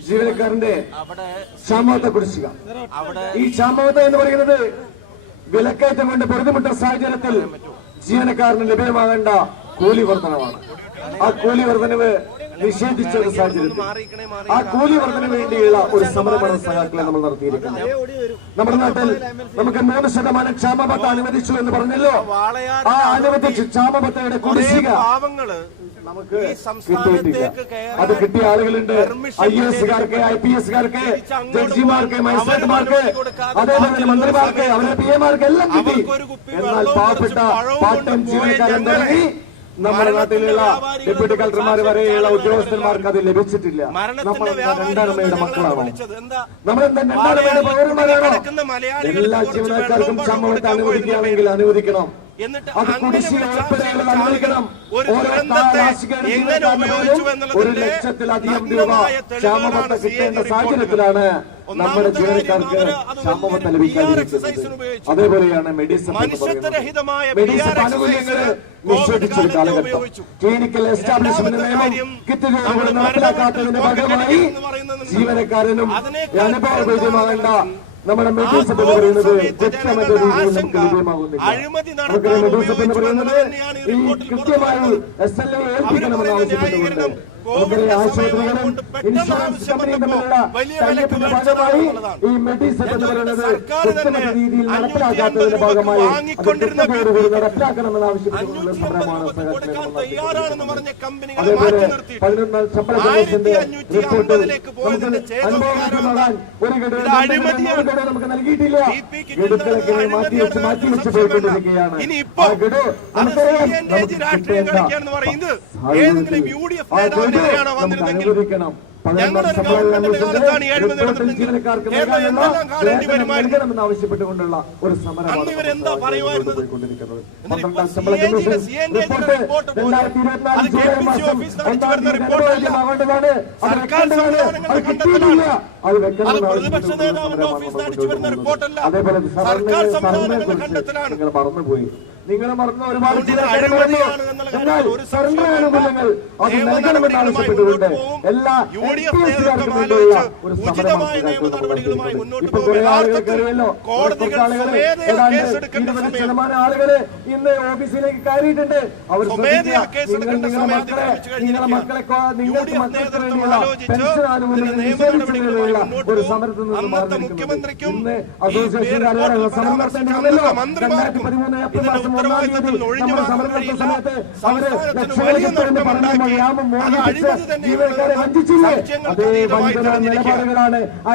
ജീവനക്കാരന്റെ ക്ഷാമത്തെ കുറിച്ചുക ഈ ക്ഷാമത എന്ന് പറയുന്നത് വിലക്കയറ്റം കൊണ്ട് പൊരുതിമുട്ട സാഹചര്യത്തിൽ ജീവനക്കാരന് ലഭ്യമാകേണ്ട കൂലി വർധനമാണ് ആ കൂലി വർധനവ് നിഷേധിച്ച ഒരു സാഹചര്യത്തിൽ ആ കൂലി വർദ്ധന വേണ്ടിയുള്ള ഒരു സമരമാണ് സഹാക്കളെ നമ്മൾ നടത്തിയിരിക്കുന്നത്. നമ്മുടെ നാട്ടിൽ നമുക്ക് മൂന്ന് ശതമാനം ക്ഷാമബത്ത അനുവദിച്ചു എന്ന് പറഞ്ഞല്ലോ. ആ അനുവദിച്ച് ക്ഷാമബത്തയുടെ കുടിശ്ശിക നമുക്ക് അത് കിട്ടിയ ആളുകളുണ്ട്. ഐ എസ് കാർക്ക് ഐ പി എസ് കാർക്ക് തിരിച്ചങ്ങോട്ട് ജഡ്ജിമാർക്ക്. മജിസ്ട്രേറ്റുമാർക്ക് അതേപോലെ മന്ത്രിമാർക്ക് അവരുടെ പി എമാർക്ക് എല്ലാം കിട്ടി. എന്നാൽ പാവപ്പെട്ട പാട്ടം ജീവനക്കാരൻ തുടങ്ങി നമ്മുടെ നാട്ടിലുള്ള ഡെപ്യൂട്ടി കളക്ടർമാർ വരെയുള്ള ഉദ്യോഗസ്ഥന്മാർക്ക് അത് ലഭിച്ചിട്ടില്ല. നമ്മൾ രണ്ടാനമ്മയുടെ മക്കളാണോ? നമ്മളെന്താ രണ്ടാനമ്മയുടെ പൗരന്മാരാണോ? മലയാളികൾക്ക് എല്ലാ ജീവനക്കാർക്കും ശമ്പളത്തെ അനുവദിക്കുകയാണെങ്കിൽ അനുവദിക്കണം. എന്നിട്ട് ഒരു ദുരന്തത്തെ എങ്ങനെ ഉപയോഗിച്ചു എന്നുള്ളതിന്റെ നഗ്നമായ തെളിവുകളാണ്. സാഹചര്യത്തിലാണ് നമ്മുടെ ജീവനക്കാർക്ക് ക്ഷാമബത്ത ലഭിക്കാതിരിക്കുന്നത്. അതേപോലെയാണ് മെഡിസിൻ PR ആനുകൂല്യങ്ങൾ നിഷേധിച്ച ഒരു കാലഘട്ടം. ക്ലിനിക്കൽ എസ്റ്റാബ്ലിഷ്മെന്റ് രണ്ടാമത്തെ നിയമം കാര്യം കിറ്റുകൾ നടപ്പിലാക്കാത്തതിന്റെ ഭാഗമായി ജീവനക്കാരനും അനുഭവവേദ്യമാകേണ്ട കോവിഡ് അഴിമതി നടത്താൻ ഉപയോഗിച്ചു തന്നെയാണ് ഈ റിപ്പോർട്ടിൽ ന്യായീകരണം സമയം കൊണ്ട് പെട്ടെന്ന് തമ്മിലുള്ള വലിയ വിലക്ക് സർക്കാർ തന്നെ അഞ്ഞൂറ്റി വാങ്ങിക്കൊണ്ടിരുന്ന അഞ്ഞൂറ്റി കൊടുക്കാൻ തയ്യാറാണെന്ന് പറഞ്ഞ കമ്പനികളെ മാറ്റി നിർത്തി പതിനൊന്നാം ശമ്പള ആയിരത്തി അഞ്ഞൂറ്റി അമ്പതിലേക്ക് പോയതിന്റെ ഘടകം അഴിമതിയാണ്. ഘടകം നമുക്ക് നൽകിയിട്ടില്ല. ഗഡുക്കളൊക്കെ മാറ്റി വെച്ച് മാറ്റി വെച്ച് പോയിക്കൊണ്ടിരിക്കുകയാണ്. ഗഡു നമുക്കറിയാം നമുക്ക് കിട്ടേണ്ട. കളിക്കുകയാണെന്ന് പറയുന്നത് ഏതെങ്കിലും യു ഡി എഫ് നേതാവിനെതിരെയാണോ നമുക്ക് വന്നിരുന്നെങ്കിൽ അനുവദിക്കണം. ആവശ്യപ്പെട്ടുകൊണ്ടുള്ള ഒരു സമരമാണ്. അതേപോലെ സർക്കാർ സംവിധാനങ്ങളുടെ കണ്ടെത്തലാണ്. നിങ്ങൾ മറന്നുപോയി. നിങ്ങൾ മറന്ന ഒരുപാട് ആനുകൂല്യങ്ങൾ അത് നൽകണമെന്ന് ആവശ്യപ്പെട്ടുകൊണ്ട് എല്ലാ U D L F P എസുകാർക്കും നേതൃത്വം വേണ്ടിയുള്ള ഒരു ഇപ്പൊ. കുറെ ആളുകൾ കയറിയല്ലോ കുറച്ച് ആളുകൾ ഇരുപത് ശതമാനം ആളുകൾ ഇന്ന് ഓഫീസിലേക്ക് കയറിയിട്ടുണ്ട്. അവർ നിങ്ങൾ നിങ്ങളുടെ മക്കളെ നിങ്ങളുടെ മക്കളെ നിങ്ങൾക്ക് മക്കൾക്ക് വേണ്ടിയുള്ള പെൻഷൻ ആനുകൂല്യം നിഷേധിച്ചതിനുള്ള ഒരു. സമരത്തിൽ നിന്ന് മാറി ഇന്ന് അസോസിയേഷൻ സമരം നടത്തേണ്ടി വന്നല്ലോ. രണ്ടായിരത്തി പതിമൂന്ന് ഏപ്രിൽ മാസം ഉത്തരവാദിത്തത്തിൽ തീയതി ഒഴിഞ്ഞു മാറാൻ കഴിയില്ല. സമയത്ത് അവർ സംസ്ഥാനത്തിന് വലിയ ലക്ഷക്കണക്കിന് നഷ്ടം പറഞ്ഞ ഉണ്ടാക്കി. മലയാളം അത് അഴിമതി തന്നെയാണ് വഞ്ചിച്ചില്ലേ സംശയങ്ങൾക്ക് അതേ അതീതമായി വഞ്ചന തെളിഞ്ഞിരിക്കുകയാണ്. നിലപാടുകളാണ്